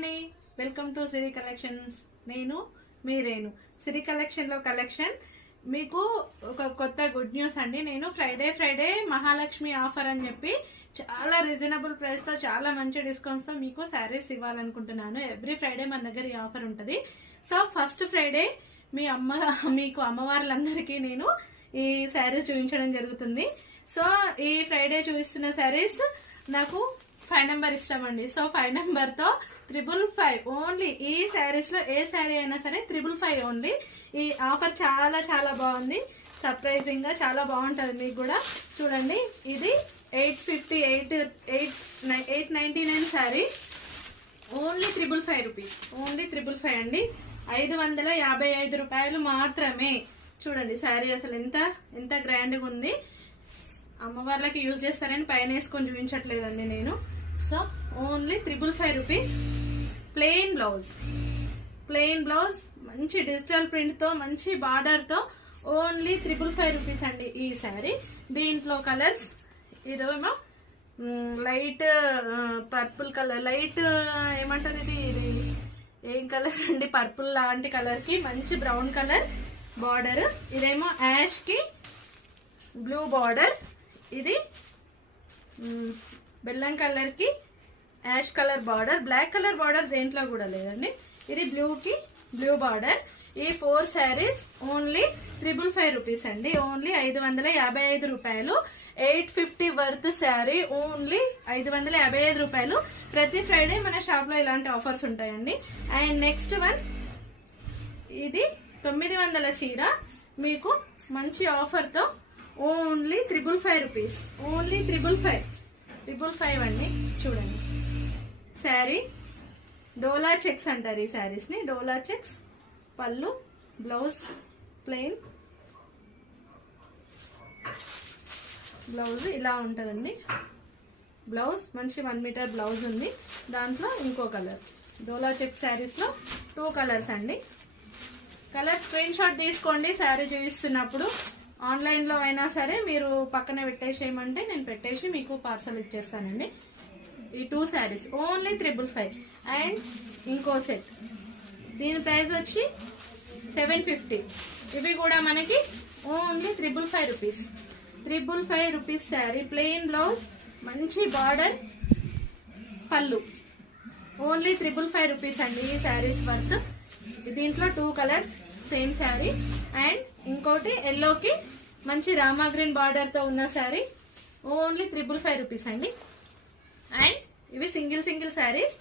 అండి, welcome to Siri collections. నేను మీ రేణు. సిరి కలెక్షన్లో కలెక్షన్ మీకు ఒక కొత్త గుడ్ న్యూస్ అండి. నేను ఫ్రైడే మహాలక్ష్మి ఆఫర్ అని చెప్పి చాలా రీజనబుల్ ప్రైస్తో చాలా మంచి డిస్కౌంట్స్తో మీకు శారీస్ ఇవ్వాలనుకుంటున్నాను. ఎవ్రీ ఫ్రైడే మన దగ్గర ఈ ఆఫర్ ఉంటుంది. సో ఫస్ట్ ఫ్రైడే మీకు అమ్మవార్లందరికీ నేను ఈ శారీస్ చూపించడం జరుగుతుంది. సో ఈ ఫ్రైడే చూపిస్తున్న శారీస్ నాకు 5 నెంబర్ ఇష్టం అండి. సో 5 నెంబర్తో 555 ఓన్లీ. ఈ శారీస్ లో ఏ శారీ అయినా సరే 555 ఓన్లీ. ఈ ఆఫర్ చాలా చాలా బాగుంది. సర్ప్రైజింగ్ గా చాలా బాగుంటది. మీకు కూడా చూడండి, ఇది 899 శారీ ఓన్లీ 555 రూపీస్. ఓన్లీ 555 అండి. 555 రూపాయలు మాత్రమే. చూడండి శారీ అసలు ఎంత గ్రాండ్ గా ఉంది. అమ్మవార్లకి యూజ్ చేస్తారని పైన వేసుకొని చూపించట్లేదండి నేను. So only 555 rupees. Plain blouse మంచి డిజిటల్ ప్రింట్ తో మంచి బార్డర్ తో ఓన్లీ 555 రూపీస్ అండి ఈ శారీ. దీంట్లో కలర్స్ ఇదేమో లైట్ పర్పుల్ కలర్, లైట్ ఏమంటారు ఇది ఏం కలర్ అండి, పర్పుల్ లాంటి కలర్ కి మంచి బ్రౌన్ కలర్ బార్డర్. ఇదేమో యాష్ కి బ్లూ బార్డర్. ఇది బెల్లం కలర్ కి ash colour border. Black colour border దేంట్లో కూడా లేదండి. ఇది బ్లూ కి బ్లూ బార్డర్. ఈ 4 శారీస్ ఓన్లీ 555 రూపీస్ అండి. ఓన్లీ 555 రూపాయలు. 850 వర్త్ శారీ ఓన్లీ 555 రూపాయలు. ప్రతి ఫ్రైడే మన షాప్ లో ఇలాంటి ఆఫర్స్ ఉంటాయండి. అండ్ నెక్స్ట్ వన్, ఇది 900 చీర మీకు మంచి ఆఫర్ తో ఓన్లీ 555 రూపీస్. ఓన్లీ 555 అండి. చూడండి శారీ డోలా చెక్స్ అంటారు ఈ శారీస్ ని. డోలా చెక్స్, పళ్ళు, బ్లౌజ్ ప్లెయిన్ బ్లౌజ్ ఇలా ఉంటుందండి. బ్లౌజ్ మంచి 1 మీటర్ బ్లౌజ్ ఉంది. దాంట్లో ఇంకో కలర్. డోలా చెక్స్ శారీస్ లో 2 కలర్స్ అండి. కలర్ స్క్రీన్ షాట్ తీసుకోండి శారీ చూపిస్తున్నప్పుడు. ఆన్లైన్ లో అయినా సరే మీరు పక్కన పెట్టేసేయమంటే నేను పెట్టేసి మీకు పార్సల్ ఇచ్చేస్తానండి. ఈ 2 శారీస్ ఓన్లీ 555. అండ్ ఇంకో సెట్, దీని ప్రైస్ వచ్చి 750. ఇవి కూడా మనకి only 555 rupees. 555 rupees sari. Plain blouse, మంచి బార్డర్, పళ్ళు. ఓన్లీ 555 రూపీస్ అండి ఈ శారీస్ వర్త్. దీంట్లో 2 కలర్స్ సేమ్ శారీ. అండ్ ఇంకోటి ఎల్లోకి మంచి రామా గ్రీన్ బార్డర్ తో ఉన్న శారీ ఓన్లీ 555 రూపీస్ అండి. అండ్ ఇవి సింగిల్ శారీస్.